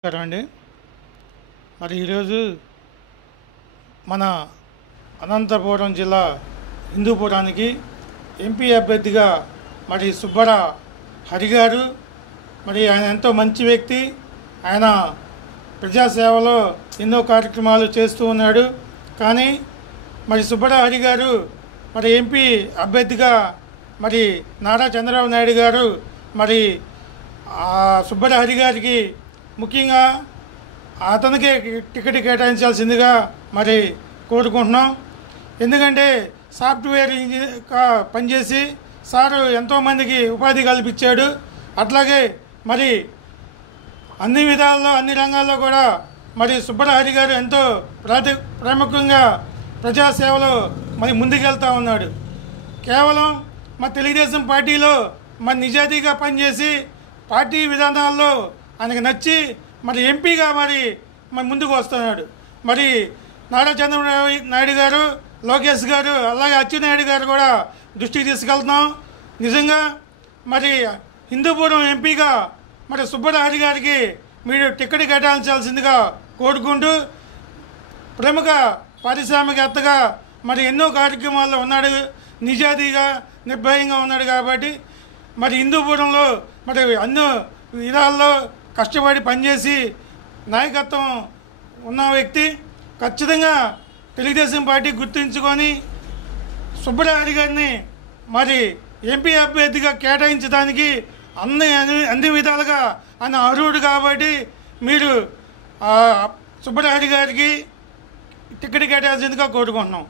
నమస్కారం అండి. మరి ఈరోజు మన అనంతపురం జిల్లా హిందూపురానికి ఎంపీ అభ్యర్థిగా మరి సుబ్బర హరి గారు, మరి ఆయన ఎంతో మంచి వ్యక్తి. ఆయన ప్రజాసేవలో ఎన్నో కార్యక్రమాలు చేస్తూ ఉన్నాడు. కానీ మరి సుబ్బర హరి గారు మరి ఎంపీ అభ్యర్థిగా మరి నారా చంద్రబాబు నాయుడు గారు మరి సుబ్బర హరి గారికి ముఖ్యంగా అతనికే టికెట్ కేటాయించాల్సిందిగా మరి కోరుకుంటున్నాం. ఎందుకంటే సాఫ్ట్వేర్ ఇంజనీర్గా పనిచేసి సారు ఎంతోమందికి ఉపాధి కల్పించాడు. అట్లాగే మరి అన్ని విధాల్లో అన్ని రంగాల్లో కూడా మరి సుబ్బర హరి గారు ఎంతో ప్రాముఖ్యంగా ప్రజాసేవలో మరి ముందుకెళ్తూ ఉన్నాడు. కేవలం మా తెలుగుదేశం పార్టీలో మరి నిజాయితీగా పనిచేసి పార్టీ విధానాల్లో ఆయనకు నచ్చి మరి ఎంపీగా మరి ముందుకు వస్తున్నాడు. మరి నారా చంద్రబాబు నాయుడు గారు, లోకేష్ గారు, అలాగే అచ్చెన్నాయుడు గారు కూడా దృష్టికి తీసుకెళ్తున్నాం. నిజంగా మరి హిందూపురం ఎంపీగా మరి సుబ్బర హరి గారికి మీరు టికెట్ కేటాయించాల్సిందిగా కోరుకుంటూ, ప్రముఖ పారిశ్రామికవేత్తగా మరి ఎన్నో కార్యక్రమాల్లో ఉన్నాడు, నిజాయితీగా నిర్భయంగా ఉన్నాడు. కాబట్టి మరి హిందూపురంలో మరి అన్ని విధాల్లో కష్టపడి పనిచేసి నాయకత్వం ఉన్న వ్యక్తి. ఖచ్చితంగా తెలుగుదేశం పార్టీ గుర్తుంచుకొని సుబ్బర హరి గారిని మరి ఎంపీ అభ్యర్థిగా కేటాయించడానికి అన్ని విధాలుగా ఆయన అర్హుడు. కాబట్టి మీరు సుబ్బర హరి గారికి టికెట్ కేటాయించేందుకు కోరుకుంటున్నాం.